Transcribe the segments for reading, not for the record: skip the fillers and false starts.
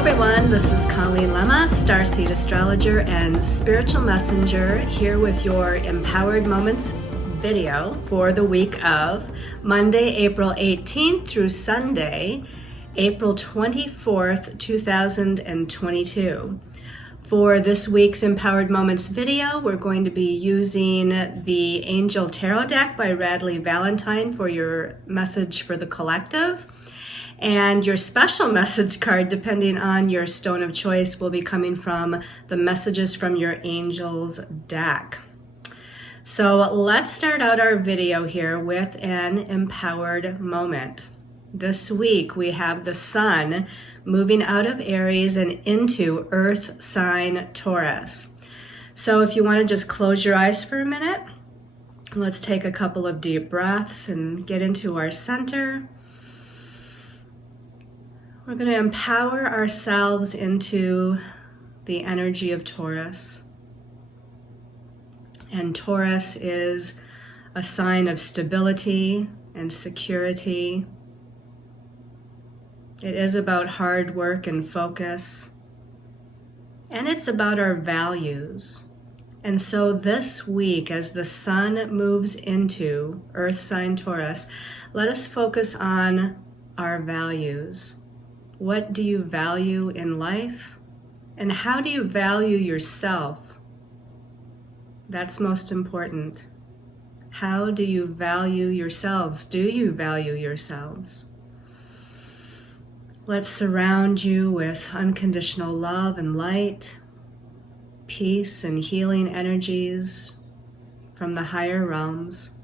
everyone, this is Colleen Lemma, Starseed Astrologer and Spiritual Messenger, here with your Empowered Moments video for the week of Monday, April 18th through Sunday, April 24th, 2022. For this week's Empowered Moments video, we're going to be using the Angel Tarot deck by Radley Valentine for your message for the collective. And your special message card, depending on your stone of choice, will be coming from the Messages from Your Angels deck. So let's start out our video here with an empowered moment. This week we have the Sun moving out of Aries and into Earth sign Taurus. So if you want to just close your eyes for a minute, let's take a couple of deep breaths and get into our center. We're going to empower ourselves into the energy of Taurus. And Taurus is a sign of stability and security. It is about hard work and focus. And it's about our values. And so this week, as the Sun moves into Earth sign Taurus, let us focus on our values. What do you value in life? And how do you value yourself? That's most important. How do you value yourselves? Do you value yourselves? Let's surround you with unconditional love and light, peace and healing energies from the higher realms.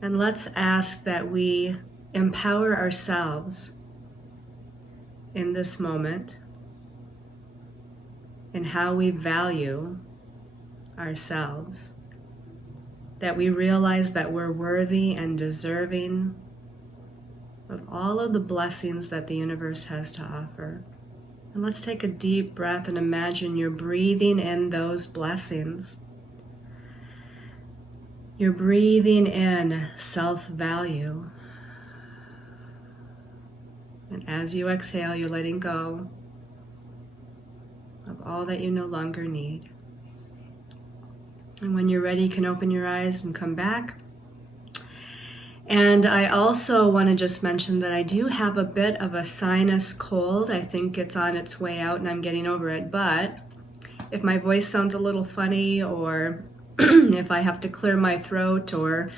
And let's ask that we empower ourselves in this moment, in how we value ourselves, that we realize that we're worthy and deserving of all of the blessings that the universe has to offer. And let's take a deep breath and imagine you're breathing in those blessings. You're breathing in self-value. And as you exhale, you're letting go of all that you no longer need. And when you're ready, you can open your eyes and come back. And I also want to just mention that I do have a bit of a sinus cold. I think it's on its way out and I'm getting over it. But if my voice sounds a little funny, or if I have to clear my throat or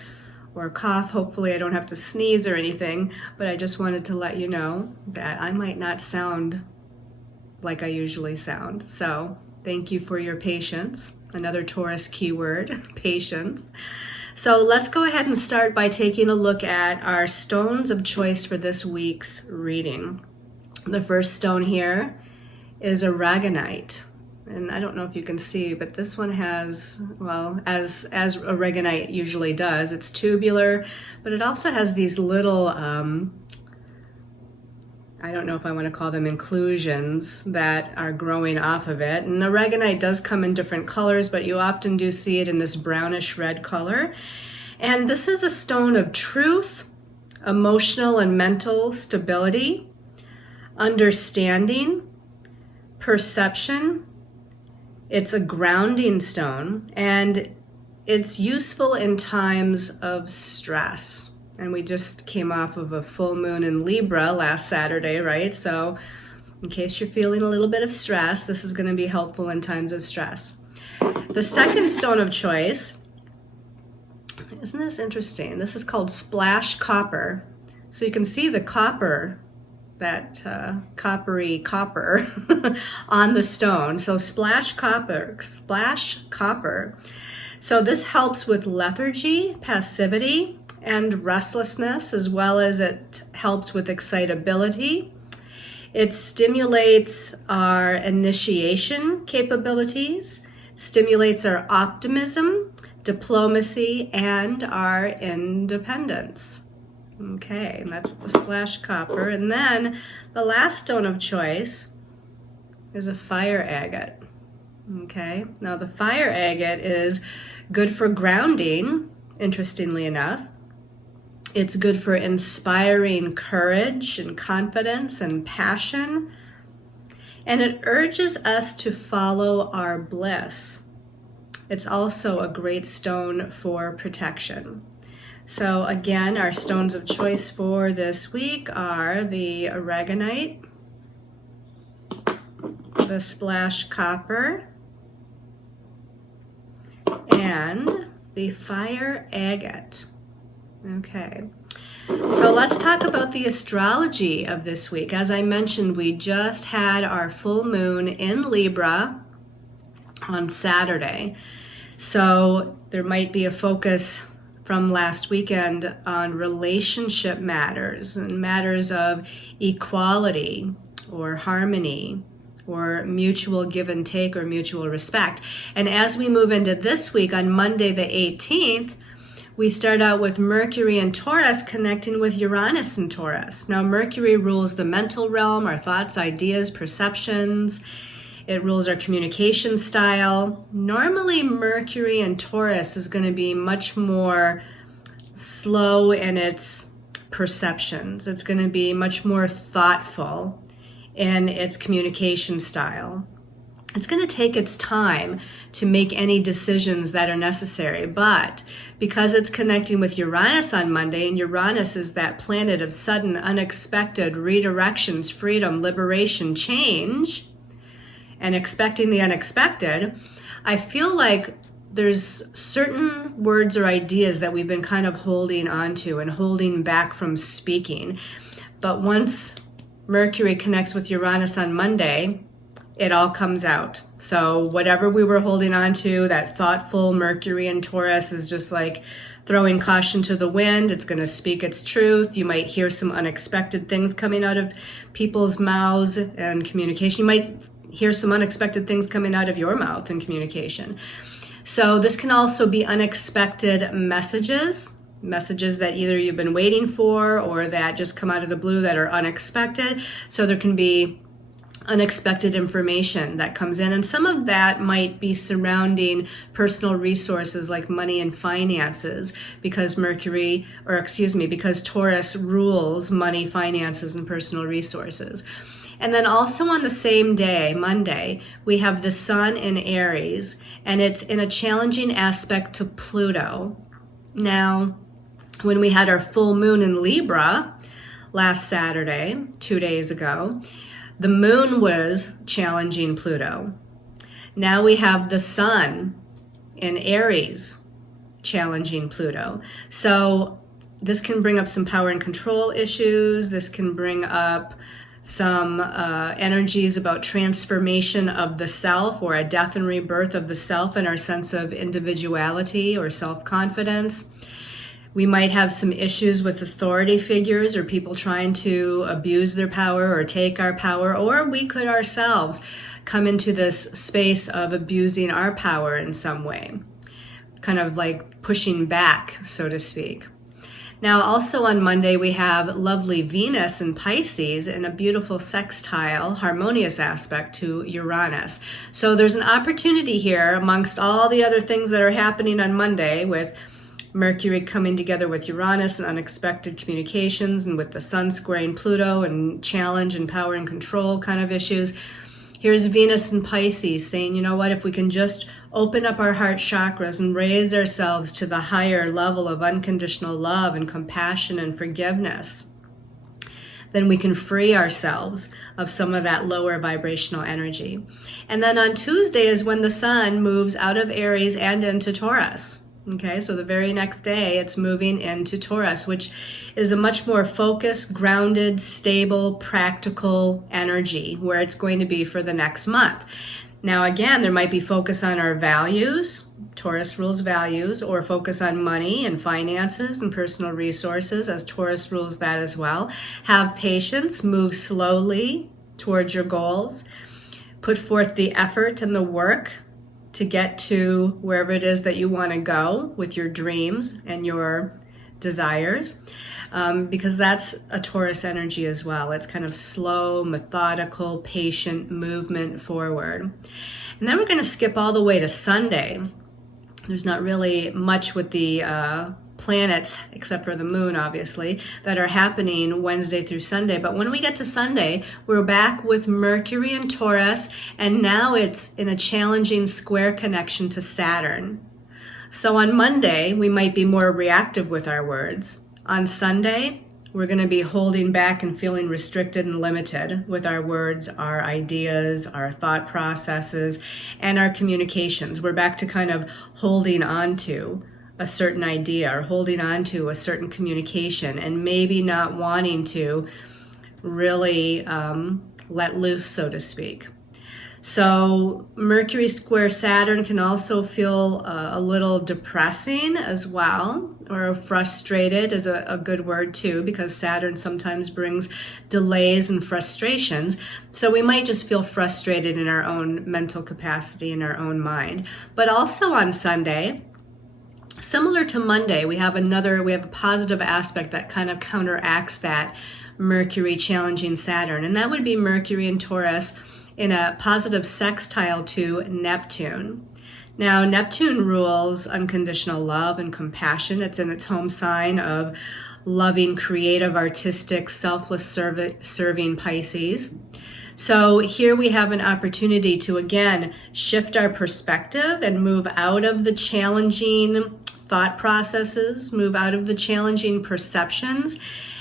cough, hopefully I don't have to sneeze or anything, but I just wanted to let you know that I might not sound like I usually sound. So thank you for your patience. Another Taurus keyword, patience. So let's go ahead and start by taking a look at our stones of choice for this week's reading. The first stone here is aragonite. And I don't know if you can see, but this one has, well, as aragonite usually does, it's tubular, but it also has these little, I don't know if I want to call them inclusions that are growing off of it. And aragonite does come in different colors, but you often do see it in this brownish red color. And this is a stone of truth, emotional and mental stability, understanding, perception. It's a grounding stone, and it's useful in times of stress. And we just came off of a full moon in Libra last Saturday, right? So in case you're feeling a little bit of stress, this is going to be helpful in times of stress. The second stone of choice, isn't this interesting? This is called splash copper. So you can see the copper, that coppery copper on the stone. So splash copper. So this helps with lethargy, passivity, and restlessness, as well as it helps with excitability. It stimulates our initiation capabilities, stimulates our optimism, diplomacy, and our independence. Okay, and that's the splash copper. And then the last stone of choice is a fire agate. Okay, now the fire agate is good for grounding, interestingly enough. It's good for inspiring courage and confidence and passion. And it urges us to follow our bliss. It's also a great stone for protection. So again, our stones of choice for this week are the aragonite, the splash copper, and the fire agate. Okay, so let's talk about the astrology of this week. As I mentioned, we just had our full moon in Libra on Saturday. So there might be a focus from last weekend on relationship matters and matters of equality or harmony or mutual give and take or mutual respect. And as we move into this week on Monday the 18th, we start out with Mercury and Taurus connecting with Uranus and Taurus. Now, Mercury rules the mental realm, our thoughts, ideas, perceptions. It rules our communication style. Normally, Mercury and Taurus is going to be much more slow in its perceptions. It's going to be much more thoughtful in its communication style. It's going to take its time to make any decisions that are necessary, but because it's connecting with Uranus on Monday, and Uranus is that planet of sudden, unexpected redirections, freedom, liberation, change, and expecting the unexpected, I feel like there's certain words or ideas that we've been kind of holding on to and holding back from speaking. But once Mercury connects with Uranus on Monday, it all comes out. So whatever we were holding on to, that thoughtful Mercury and Taurus is just like throwing caution to the wind. It's going to speak its truth. You might hear some unexpected things coming out of people's mouths and communication. You might hear some unexpected things coming out of your mouth in communication. So this can also be unexpected messages that either you've been waiting for or that just come out of the blue that are unexpected. So there can be unexpected information that comes in, and some of that might be surrounding personal resources like money and finances, because because Taurus rules money, finances, and personal resources. And then also on the same day, Monday, we have the Sun in Aries, and it's in a challenging aspect to Pluto. Now, when we had our full moon in Libra last Saturday, 2 days ago, the moon was challenging Pluto. Now we have the Sun in Aries challenging Pluto. So this can bring up some power and control issues. This can bring up some energies about transformation of the self, or a death and rebirth of the self and our sense of individuality or self-confidence. We might have some issues with authority figures or people trying to abuse their power or take our power, or we could ourselves come into this space of abusing our power in some way, kind of like pushing back, so to speak. Now, also on Monday, we have lovely Venus in Pisces in a beautiful sextile, harmonious aspect to Uranus. So there's an opportunity here amongst all the other things that are happening on Monday, with Mercury coming together with Uranus and unexpected communications, and with the Sun squaring Pluto and challenge and power and control kind of issues. Here's Venus in Pisces saying, you know what, if we can just open up our heart chakras and raise ourselves to the higher level of unconditional love and compassion and forgiveness, then we can free ourselves of some of that lower vibrational energy. And then on Tuesday is when the Sun moves out of Aries and into Taurus. Okay, so the very next day it's moving into Taurus, which is a much more focused, grounded, stable, practical energy, where it's going to be for the next month. Now again, there might be focus on our values. Taurus rules values, or focus on money and finances and personal resources, as Taurus rules that as well. Have patience, move slowly towards your goals, put forth the effort and the work to get to wherever it is that you want to go with your dreams and your desires, because that's a Taurus energy as well. It's kind of slow, methodical, patient movement forward. And then we're going to skip all the way to Sunday. There's not really much with the planets, except for the moon, obviously, that are happening Wednesday through Sunday. But when we get to Sunday, we're back with Mercury in Taurus, and now it's in a challenging square connection to Saturn. So on Monday, we might be more reactive with our words. On Sunday, we're going to be holding back and feeling restricted and limited with our words, our ideas, our thought processes, and our communications. We're back to kind of holding on to a certain idea or holding on to a certain communication and maybe not wanting to really let loose, so to speak. So Mercury square Saturn can also feel a little depressing as well, or frustrated is a good word too, because Saturn sometimes brings delays and frustrations. So we might just feel frustrated in our own mental capacity, in our own mind. But also on Sunday, similar to Monday, we have a positive aspect that kind of counteracts that Mercury challenging Saturn, and that would be Mercury in Taurus in a positive sextile to Neptune. Now, Neptune rules unconditional love and compassion. It's in its home sign of loving, creative, artistic, selfless, serving Pisces. So here we have an opportunity to, again, shift our perspective and move out of the challenging thought processes, move out of the challenging perceptions,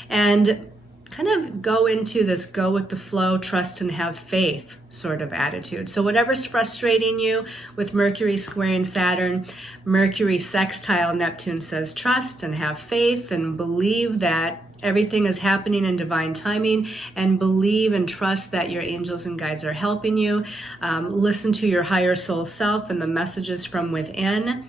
and kind of go into this go with the flow, trust and have faith sort of attitude. So whatever's frustrating you with Mercury squaring Saturn, Mercury sextile Neptune says trust and have faith and believe that everything is happening in divine timing, and believe and trust that your angels and guides are helping you. Listen to your higher soul self and the messages from within,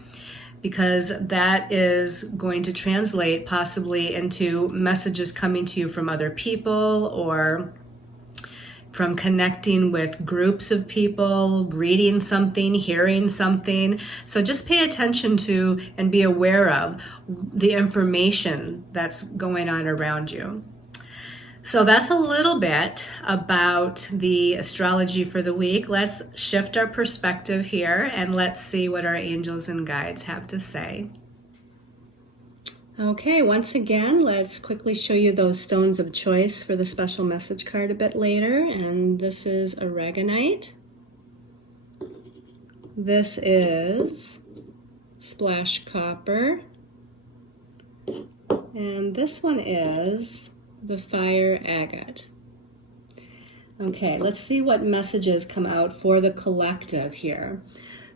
because that is going to translate possibly into messages coming to you from other people or from connecting with groups of people, reading something, hearing something. So just pay attention to and be aware of the information that's going on around you. So that's a little bit about the astrology for the week. Let's shift our perspective here and let's see what our angels and guides have to say. Okay, once again, let's quickly show you those stones of choice for the special message card a bit later. And this is aragonite. This is splash copper. And this one is the fire agate. Okay, let's see what messages come out for the collective here.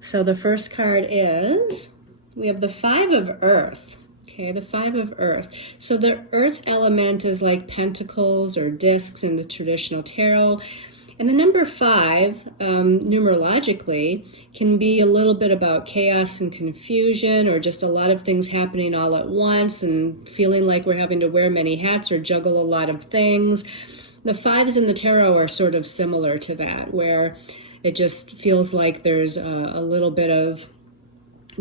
So the first card is, we have the Five of Earth. Okay, the Five of Earth. So the earth element is like pentacles or discs in the traditional tarot. And the number 5, numerologically, can be a little bit about chaos and confusion, or just a lot of things happening all at once and feeling like we're having to wear many hats or juggle a lot of things. The 5s in the tarot are sort of similar to that, where it just feels like there's a little bit of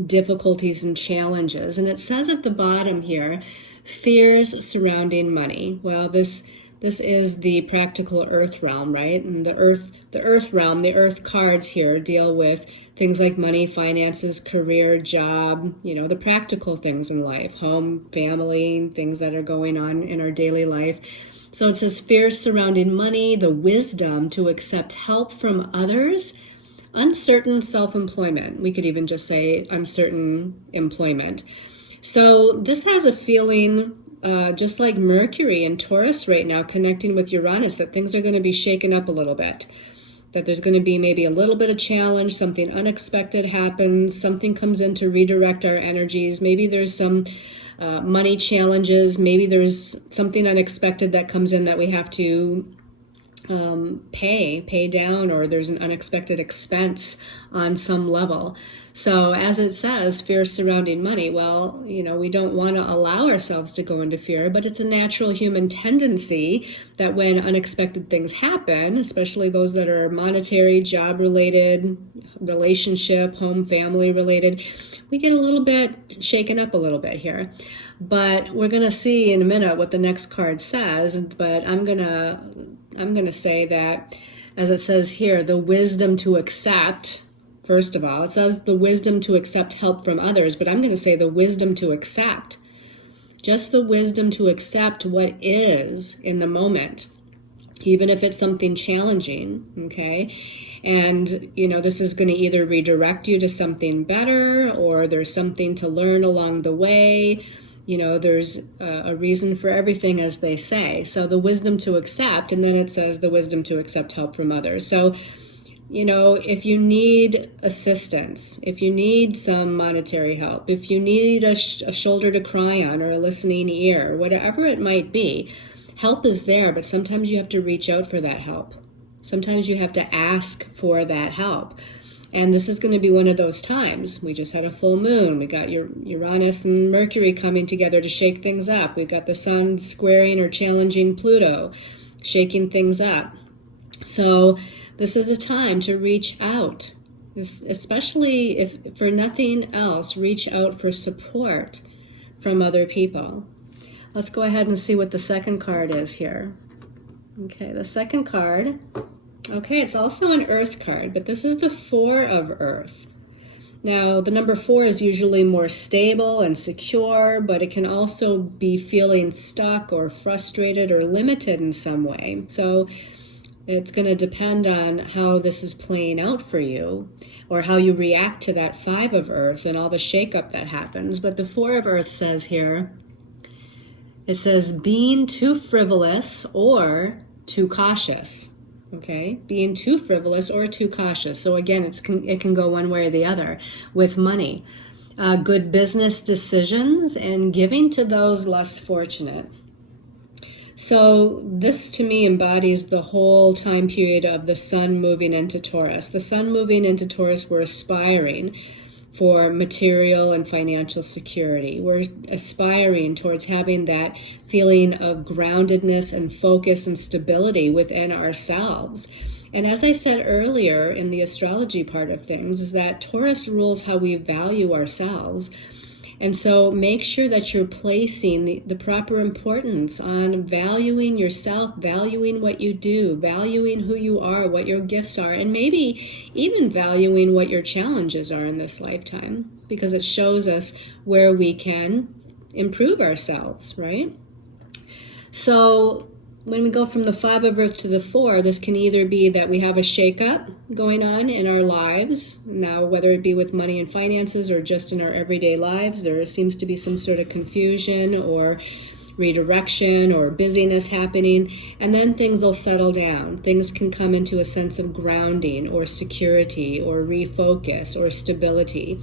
difficulties and challenges. And it says at the bottom here, fears surrounding money. Well, this is the practical earth realm, right? And the earth realm, the earth cards here deal with things like money, finances, career, job, the practical things in life, home, family, things that are going on in our daily life. So it says fears surrounding money, the wisdom to accept help from others, uncertain self-employment. We could even just say uncertain employment. So this has a feeling, just like Mercury and Taurus right now connecting with Uranus, that things are going to be shaken up a little bit, that there's going to be maybe a little bit of challenge, something unexpected happens, something comes in to redirect our energies. Maybe there's some money challenges, maybe there's something unexpected that comes in that we have to pay down, or there's an unexpected expense on some level. So as it says, fear surrounding money, well, we don't want to allow ourselves to go into fear, but it's a natural human tendency that when unexpected things happen, especially those that are monetary, job-related, relationship, home, family-related, we get a little bit shaken up a little bit here. But we're going to see in a minute what the next card says, but I'm going to say that, as it says here, the wisdom to accept. First of all, it says the wisdom to accept help from others, but I'm going to say the wisdom to accept just the wisdom to accept what is in the moment, even if it's something challenging, okay? And, this is going to either redirect you to something better, or there's something to learn along the way. There's a reason for everything, as they say. So the wisdom to accept, and then it says the wisdom to accept help from others. So, if you need assistance, if you need some monetary help, if you need a shoulder to cry on or a listening ear, whatever it might be, help is there, but sometimes you have to reach out for that help. Sometimes you have to ask for that help. And this is going to be one of those times. We just had a full moon. We got Uranus and Mercury coming together to shake things up. We got the sun squaring or challenging Pluto, shaking things up. So this is a time to reach out, especially if for nothing else, reach out for support from other people. Let's go ahead and see what the second card is here. Okay, the second card. Okay, it's also an Earth card, but this is the Four of Earth. Now, the number 4 is usually more stable and secure, but it can also be feeling stuck or frustrated or limited in some way. So it's going to depend on how this is playing out for you, or how you react to that 5 of Earth and all the shakeup that happens. But the 4 of Earth says here, it says being too frivolous or too cautious. Okay, being too frivolous or too cautious. So again, it can go one way or the other with money. Good business decisions and giving to those less fortunate. So this to me embodies the whole time period of the sun moving into Taurus. The sun moving into Taurus, we're aspiring for material and financial security. We're aspiring towards having that feeling of groundedness and focus and stability within ourselves. And as I said earlier in the astrology part of things, is that Taurus rules how we value ourselves. And so make sure that you're placing the proper importance on valuing yourself, valuing what you do, valuing who you are, what your gifts are, and maybe even valuing what your challenges are in this lifetime, because it shows us where we can improve ourselves, right? So when we go from the 5 of Earth to the 4, this can either be that we have a shakeup going on in our lives. Now, whether it be with money and finances or just in our everyday lives, there seems to be some sort of confusion or redirection or busyness happening, and then things will settle down. Things can come into a sense of grounding or security or refocus or stability.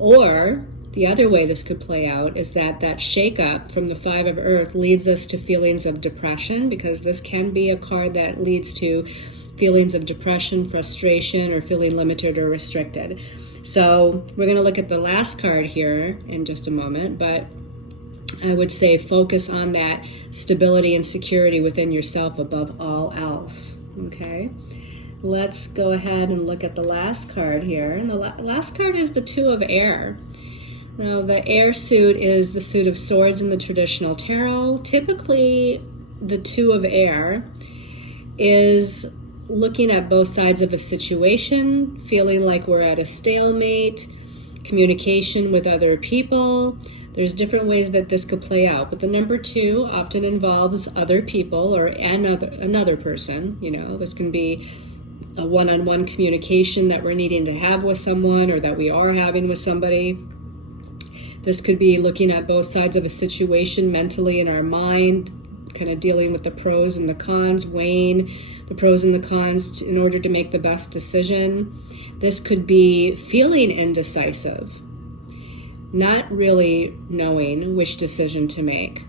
Or the other way this could play out is that shakeup from the 5 of Earth leads us to feelings of depression, because this can be a card that leads to feelings of depression, frustration, or feeling limited or restricted. So we're going to look at the last card here in just a moment, but I would say focus on that stability and security within yourself above all else. Okay? Let's go ahead and look at the last card here. And the last card is the 2 of Air. Now, the air suit is the suit of swords in the traditional tarot. Typically, the 2 of air is looking at both sides of a situation, feeling like we're at a stalemate, communication with other people. There's different ways that this could play out, but the number 2 often involves other people or another person. This can be a one-on-one communication that we're needing to have with someone, or that we are having with somebody. This could be looking at both sides of a situation mentally in our mind, kind of dealing with the pros and the cons, weighing the pros and the cons in order to make the best decision. This could be feeling indecisive, not really knowing which decision to make.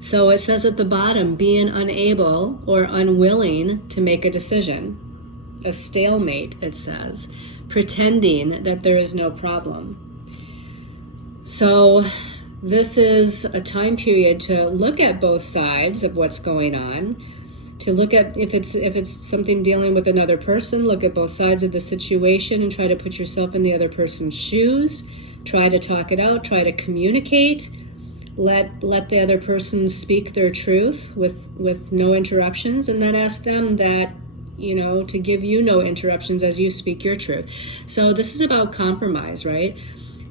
So it says at the bottom, being unable or unwilling to make a decision. A stalemate, it says, pretending that there is no problem. So this is a time period to look at both sides of what's going on, to look at if it's something dealing with another person, look at both sides of the situation and try to put yourself in the other person's shoes, try to talk it out, try to communicate, let the other person speak their truth with no interruptions, and then ask them that, to give you no interruptions as you speak your truth. So this is about compromise, right?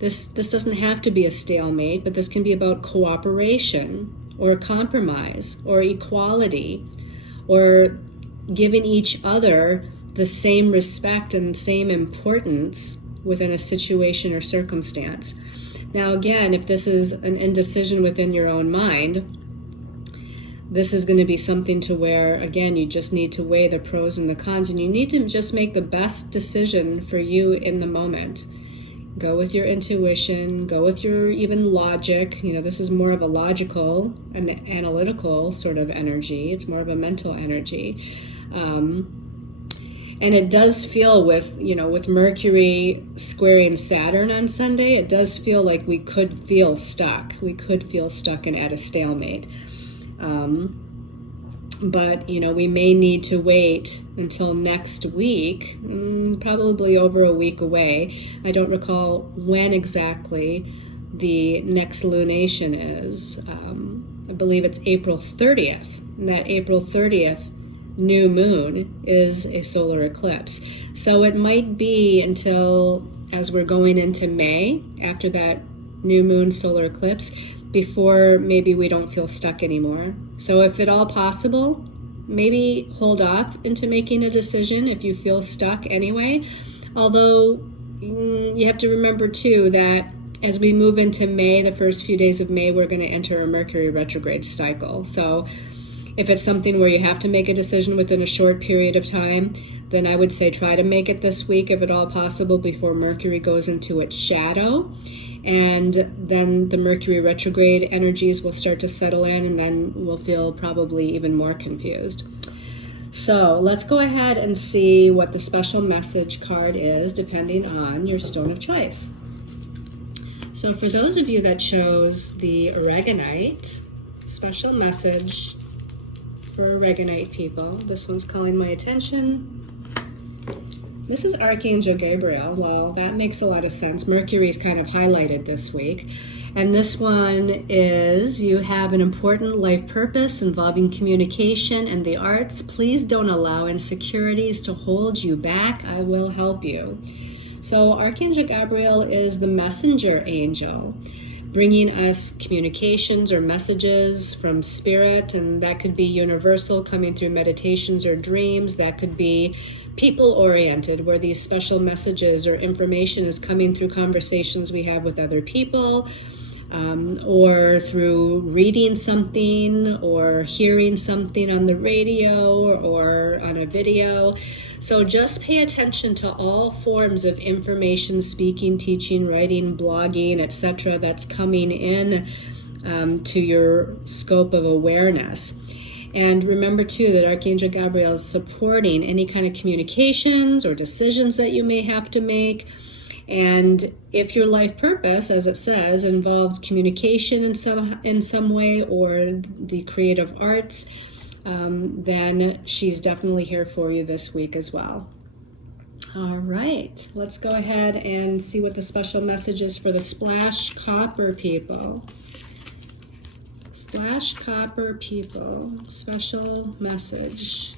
This doesn't have to be a stalemate, but this can be about cooperation or compromise or equality or giving each other the same respect and same importance within a situation or circumstance. Now, again, if this is an indecision within your own mind, this is going to be something to where, again, you just need to weigh the pros and the cons, and you need to just make the best decision for you in the moment. Go with your intuition, go with your even logic. This is more of a logical and analytical sort of energy. It's more of a mental energy. And it does feel with Mercury squaring Saturn on Sunday, it does feel like we could feel stuck. We could feel stuck and at a stalemate. But we may need to wait until next week, probably over a week away. I don't recall when exactly the next lunation is. I believe it's April 30th. And that April 30th new moon is a solar eclipse. So it might be until, as we're going into May, after that new moon solar eclipse, before maybe we don't feel stuck anymore. So if at all possible, maybe hold off into making a decision if you feel stuck anyway. Although you have to remember too that as we move into May, the first few days of May, we're going to enter a Mercury retrograde cycle. So if it's something where you have to make a decision within a short period of time, then I would say try to make it this week if at all possible before Mercury goes into its shadow. And then the Mercury retrograde energies will start to settle in, and then we'll feel probably even more confused. So let's go ahead and see what the special message card is depending on your stone of choice. So for those of you that chose the Aragonite, special message for Aragonite people, this one's calling my attention. This is Archangel Gabriel. Well, that makes a lot of sense. Mercury's kind of highlighted this week. And this one is, you have an important life purpose involving communication and the arts. Please don't allow insecurities to hold you back. I will help you. So Archangel Gabriel is the messenger angel, bringing us communications or messages from spirit, and that could be universal, coming through meditations or dreams. That could be people-oriented, where these special messages or information is coming through conversations we have with other people, or through reading something or hearing something on the radio or on a video. So just pay attention to all forms of information, speaking, teaching, writing, blogging, etc. that's coming in to your scope of awareness. And remember too that Archangel Gabriel is supporting any kind of communications or decisions that you may have to make. And if your life purpose, as it says, involves communication in some way or the creative arts, then she's definitely here for you this week as well. All right, let's go ahead and see what the special message is for the Splash Copper people. Splash Copper people, special message.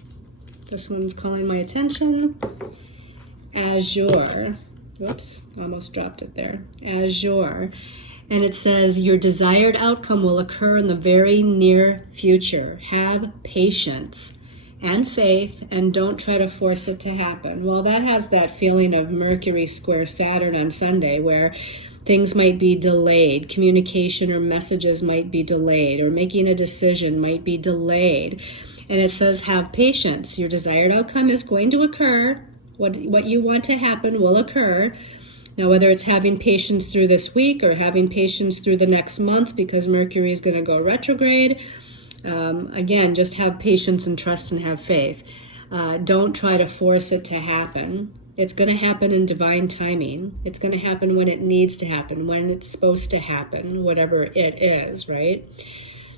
This one's calling my attention. Azure. Whoops, almost dropped it there. Azure. And it says, your desired outcome will occur in the very near future. Have patience and faith, and don't try to force it to happen. Well, that has that feeling of Mercury square Saturn on Sunday, where things might be delayed. Communication or messages might be delayed, or making a decision might be delayed. And it says, have patience. Your desired outcome is going to occur. What you want to happen will occur. Now, whether it's having patience through this week or having patience through the next month because Mercury is going to go retrograde, again, just have patience and trust and have faith. Don't try to force it to happen. It's going to happen in divine timing. It's going to happen when it needs to happen, when it's supposed to happen, whatever it is, right?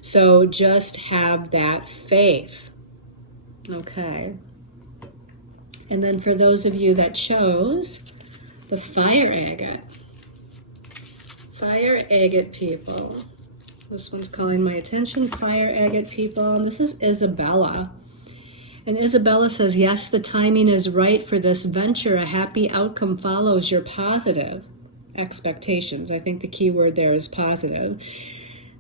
So just have that faith. Okay. And then for those of you that chose the Fire Agate. Fire Agate people. This one's calling my attention. Fire Agate people. And this is Isabella. And Isabella says, yes, the timing is right for this venture. A happy outcome follows. You're positive. expectations. I think the key word there is positive.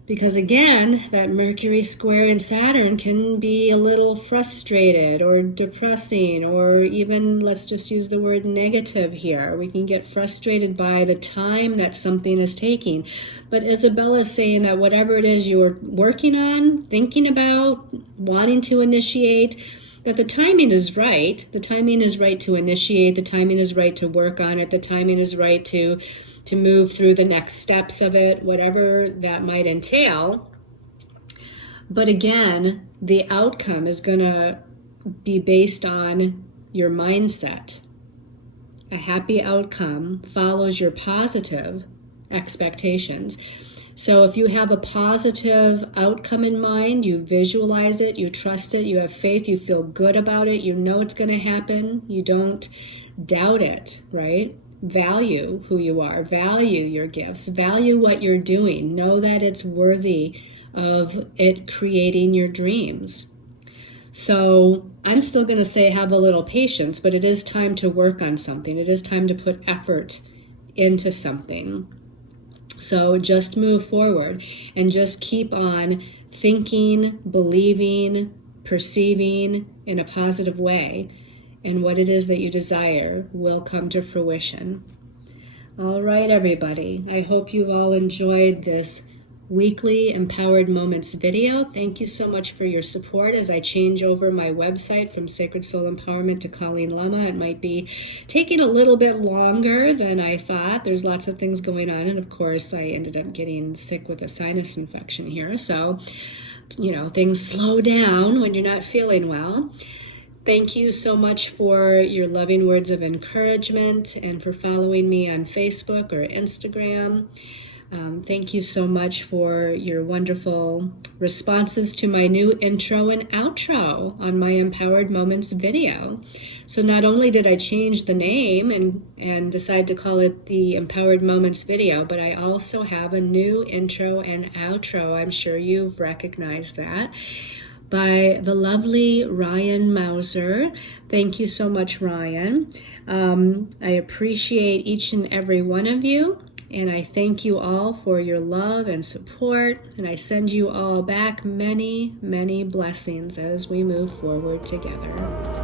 Because again, that Mercury square in Saturn can be a little frustrated or depressing, or even, let's just use the word negative here. We can get frustrated by the time that something is taking. But Isabella is saying that whatever it is you're working on, thinking about, wanting to initiate, that the timing is right. The timing is right to initiate. The timing is right to work on it. The timing is right to move through the next steps of it, whatever that might entail. But again, the outcome is going to be based on your mindset. A happy outcome follows your positive expectations. So if you have a positive outcome in mind, you visualize it, you trust it, you have faith, you feel good about it, you know it's going to happen, you don't doubt it, right? Value who you are, value your gifts, value what you're doing, know that it's worthy of it creating your dreams. So I'm still going to say have a little patience, but it is time to work on something. It is time to put effort into something. So just move forward and just keep on thinking, believing, perceiving in a positive way. And what it is that you desire will come to fruition. All right, everybody. I hope you've all enjoyed this weekly Empowered Moments video. Thank you so much for your support as I change over my website from Sacred Soul Empowerment to Colleen Lemma. It might be taking a little bit longer than I thought. There's lots of things going on. And of course, I ended up getting sick with a sinus infection here. So, things slow down when you're not feeling well. Thank you so much for your loving words of encouragement and for following me on Facebook or Instagram. Thank you so much for your wonderful responses to my new intro and outro on my Empowered Moments video. So not only did I change the name and decide to call it the Empowered Moments video, but I also have a new intro and outro. I'm sure you've recognized that. By the lovely Ryan Mauser. Thank you so much, Ryan. I appreciate each and every one of you, and I thank you all for your love and support, and I send you all back many, many blessings as we move forward together.